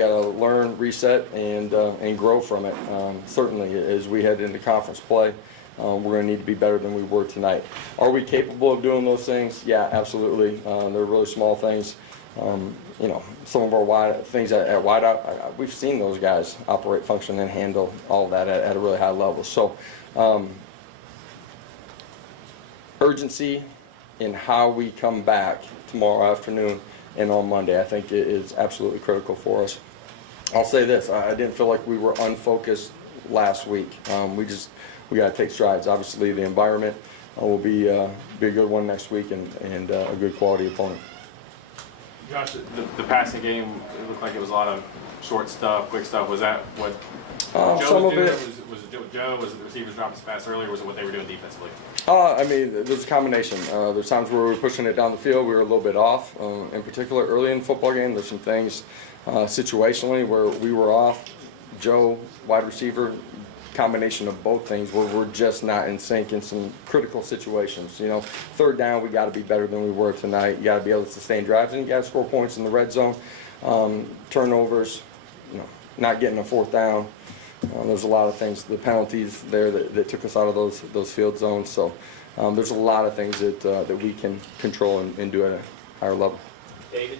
got to learn, reset, and grow from it. Certainly, as we head into conference play, we're going to need to be better than we were tonight. Are we capable of doing those things? Yeah, absolutely. They're really small things. You know, some of our things at wideout, we've seen those guys operate, function, and handle all of that at a really high level. So, urgency in how we come back tomorrow afternoon and on Monday, I think it is absolutely critical for us. I'll say this: I didn't feel like we were unfocused last week. We got to take strides. Obviously, the environment will be a good one next week, and a good quality opponent. Josh, the passing game, it looked like it was a lot of short stuff, quick stuff. Was that what Joe was doing? Was it Joe? Was it the receivers dropping his pass earlier? Or was it what they were doing defensively? I mean, there's a combination. There's times where we were pushing it down the field. We were a little bit off. In particular, early in the football game, there's some things situationally where we were off. Joe, wide receiver, combination of both things where we're just not in sync in some critical situations. You know, third down, we got to be better than we were tonight. You got to be able to sustain drives, and you got to score points in the red zone. Turnovers, you know, not getting a fourth down. There's a lot of things, the penalties there that took us out of those field zones. So there's a lot of things that we can control and do at a higher level. David?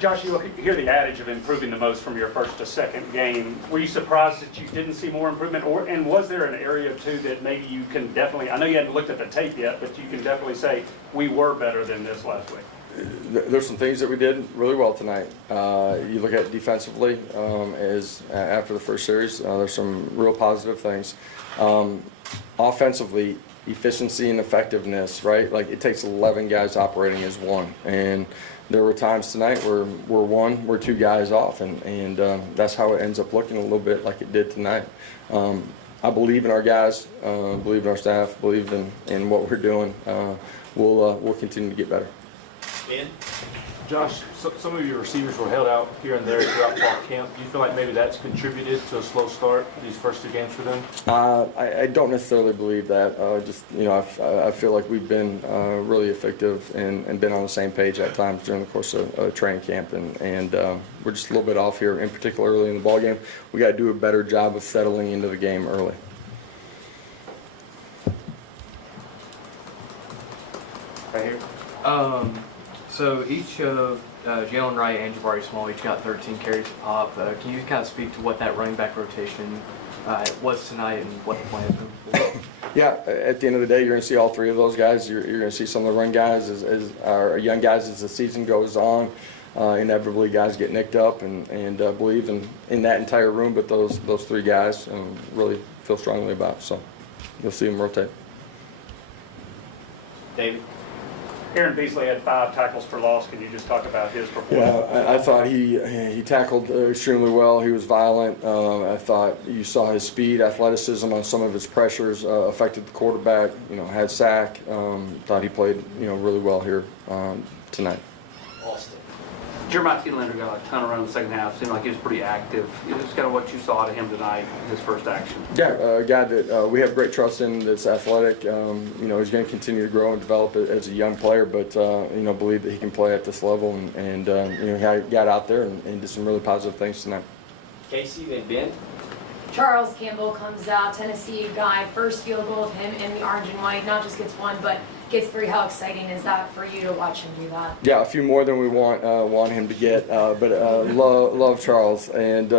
Josh, you hear the adage of improving the most from your first to second game. Were you surprised that you didn't see more improvement? And was there an area, too, that maybe you can definitely, I know you hadn't looked at the tape yet, but you can definitely say we were better than this last week? There's some things that we did really well tonight. You look at defensively, after the first series, there's some real positive things. Offensively, efficiency and effectiveness, right? Like, it takes 11 guys operating as one, and there were times tonight where we're two guys off, and that's how it ends up looking a little bit like it did tonight. I believe in our guys, believe in our staff, believe in what we're doing. We'll continue to get better. Ben? Josh, some of your receivers were held out here and there throughout fall camp. Do you feel like maybe that's contributed to a slow start these first two games for them? I don't necessarily believe that. I feel like we've been really effective and been on the same page at times during the course of training camp, and we're just a little bit off here, in particular early in the ball game. We got to do a better job of settling into the game early. Right here. So each of Jalen Wright and Jabari Small each got 13 carries a pop. Can you kind of speak to what that running back rotation was tonight and what the plan is moving forward? Yeah, at the end of the day, you're going to see all three of those guys. You're going to see some of the run guys as our young guys as the season goes on. Inevitably, guys get nicked up, and believe in that entire room, but those three guys really feel strongly about. So you'll see them rotate. David? Aaron Beasley had 5 tackles for loss. Can you just talk about his performance? Yeah, I thought he tackled extremely well. He was violent. I thought you saw his speed, athleticism on some of his pressures affected the quarterback. You know, had sack. Thought he played really well here tonight. Austin? Jeremiah Thielander got a ton of runs in the second half. Seemed like he was pretty active. Just kind of what you saw out of him tonight, his first action. Yeah, a guy that we have great trust in, that's athletic. He's going to continue to grow and develop as a young player, but believe that he can play at this level, and he got out there and did some really positive things tonight. Casey and Ben? Charles Campbell comes out, Tennessee guy, first field goal of him in the orange and white. Not just gets one, but gets 3. How exciting is that for you to watch him do that? Yeah, a few more than we want him to get, but love Charles, and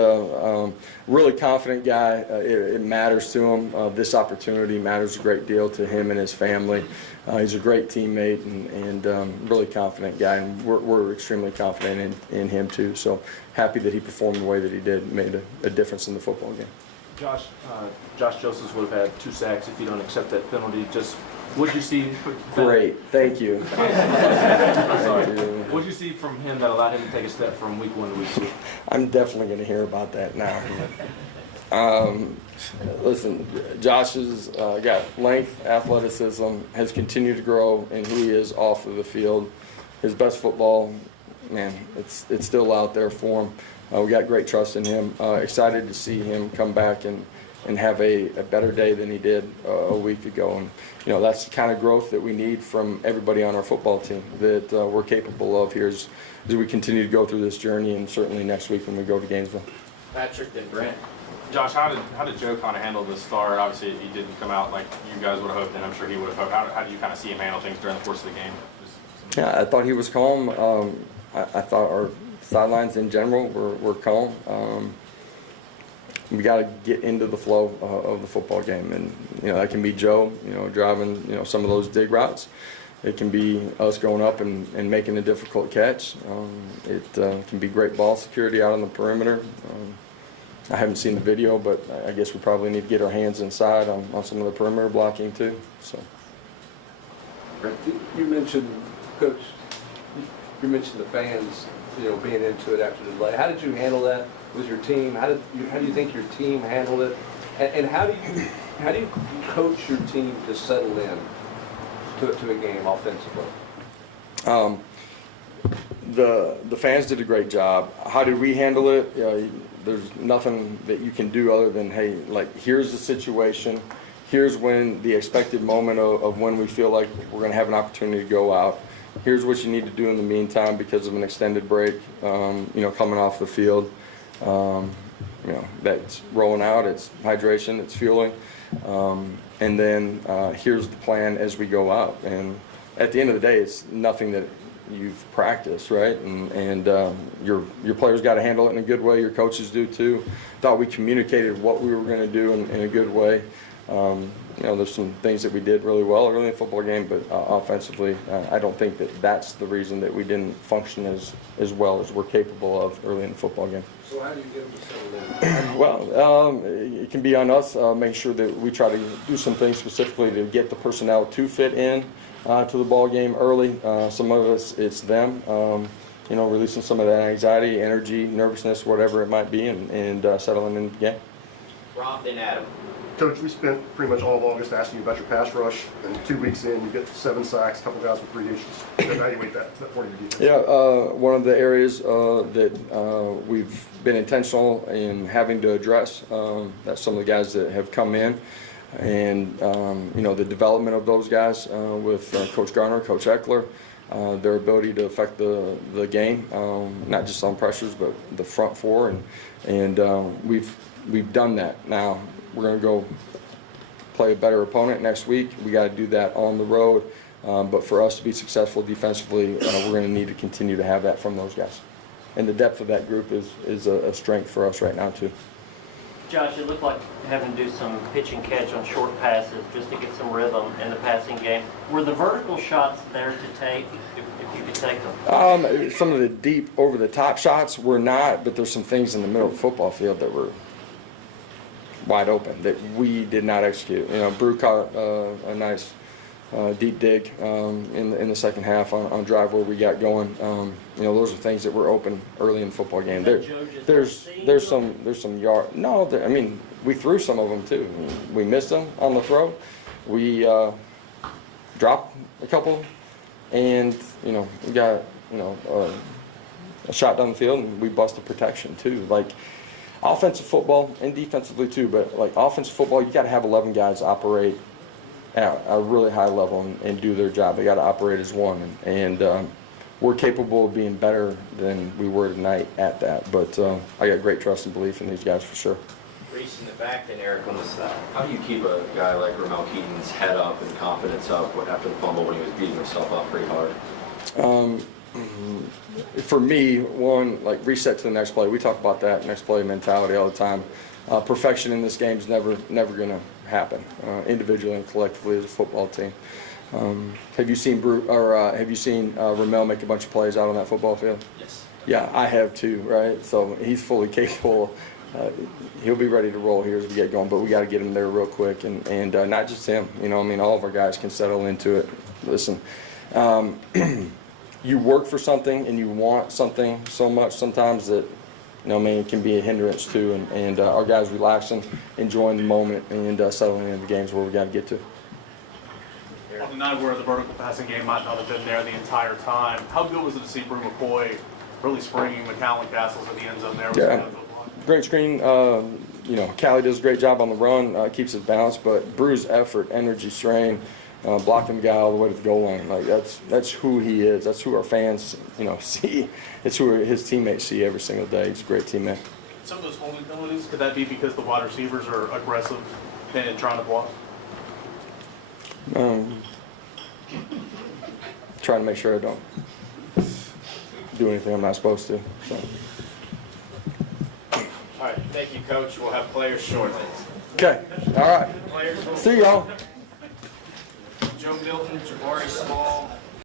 really confident guy. It matters to him. This opportunity matters a great deal to him and his family. He's a great teammate and really confident guy, and we're extremely confident in him too. So happy that he performed the way that he did, made a difference in the football game. Josh Josephs would have had 2 sacks if you don't accept that penalty. Just what did you see? Great, thank you. What did you see from him that allowed him to take a step from week 1 to week 2? I'm definitely going to hear about that now. Listen, Josh has got length, athleticism, has continued to grow in who he is off of the field. His best football, man, it's still out there for him. We got great trust in him. Excited to see him come back and and have a better day than he did a week ago. And that's the kind of growth that we need from everybody on our football team that we're capable of here as we continue to go through this journey, and certainly next week when we go to Gainesville. Patrick, then Brent. Josh, how did Joe kind of handle the start? Obviously, he didn't come out like you guys would have hoped, and I'm sure he would have hoped. How do you kind of see him handle things during the course of the game? Yeah, I thought he was calm. I thought our sidelines in general were calm. We got to get into the flow of the football game, and that can be Joe, driving some of those dig routes. It can be us going up and making a difficult catch. It can be great ball security out on the perimeter. I haven't seen the video, but I guess we probably need to get our hands inside on some of the perimeter blocking too. So. You mentioned, Coach, you mentioned the fans, being into it after the delay. How did you handle that with your team? How do you think your team handled it? And how do you coach your team to settle in to a game offensively? The fans did a great job. How did we handle it? There's nothing that you can do other than, hey, like, here's the situation. Here's when the expected moment of when we feel like we're going to have an opportunity to go out. Here's what you need to do in the meantime because of an extended break, coming off the field. That's rolling out, it's hydration, it's fueling. And then here's the plan as we go out. And at the end of the day, it's nothing that you've practiced, right? And your players got to handle it in a good way. Your coaches do too. Thought we communicated what we were going to do in a good way. There's some things that we did really well early in the football game, but offensively, I don't think that that's the reason that we didn't function as well as we're capable of early in the football game. So how do you get them to settle in? Well, it can be on us, making sure that we try to do some things specifically to get the personnel to fit in to the ball game early. Some of us, it's them, releasing some of that anxiety, energy, nervousness, whatever it might be, and settling in the game. Rob, then Adam. Coach, we spent pretty much all of August asking you about your pass rush, and 2 weeks in, you get 7 sacks, a couple guys with 3 issues. Evaluate that part of your defense. Yeah, one of the areas that we've been intentional in having to address, that's some of the guys that have come in, and the development of those guys with Coach Garner, Coach Eckler, their ability to affect the game, not just on pressures, but the front four, and we've done that. Now we're going to go play a better opponent next week. We got to do that on the road, but for us to be successful defensively, we're going to need to continue to have that from those guys. And the depth of that group is a strength for us right now too. Josh, it looked like having to do some pitch and catch on short passes just to get some rhythm in the passing game. Were the vertical shots there to take, if you could take them? Some of the deep over-the-top shots were not, but there's some things in the middle of the football field that were wide open that we did not execute. Brew caught a nice deep dig in the second half on drive where we got going. Those are things that were open early in the football game. There's some yard. No, we threw some of them too. We missed them on the throw. We dropped a couple, and we got a shot down the field, and we busted protection too. Like offensive football and defensively too, but like offensive football, you got to have 11 guys operate at a really high level and do their job. They got to operate as one, and we're capable of being better than we were tonight at that. But I got great trust and belief in these guys for sure. Reese in the back, then Eric on the side. How do you keep a guy like Ramel Keaton's head up and confidence up after the fumble when he was beating himself up pretty hard? For me, one, like reset to the next play. We talk about that next play mentality all the time. Perfection in this game is never going to happen, individually and collectively as a football team. Have you seen Ramel make a bunch of plays out on that football field? Yes. Yeah, I have too, right? So he's fully capable. He'll be ready to roll here as we get going, but we got to get him there real quick, and not just him. All of our guys can settle into it. Listen, you work for something and you want something so much sometimes that it can be a hindrance too. And our guys relaxing, enjoying the moment, and settling into the games where we got to get to. On the night where the vertical passing game might not have been there the entire time, how good was it to see Brew McCoy really springing McAllen Castles at the end zone there? Yeah, great screen. You know, Callie does a great job on the run, keeps it balanced, but Brew's effort, energy, strain, blocking the guy all the way to the goal line. Like that's who he is. That's who our fans, you know, see. It's who his teammates see every single day. He's a great teammate. Some of those holding penalties, could that be because the wide receivers are aggressive and trying to block? Trying to make sure I don't do anything I'm not supposed to. So. All right, thank you, Coach. We'll have players shortly. Okay. All right. Players will See y'all. Joe Milton, Jabari Small,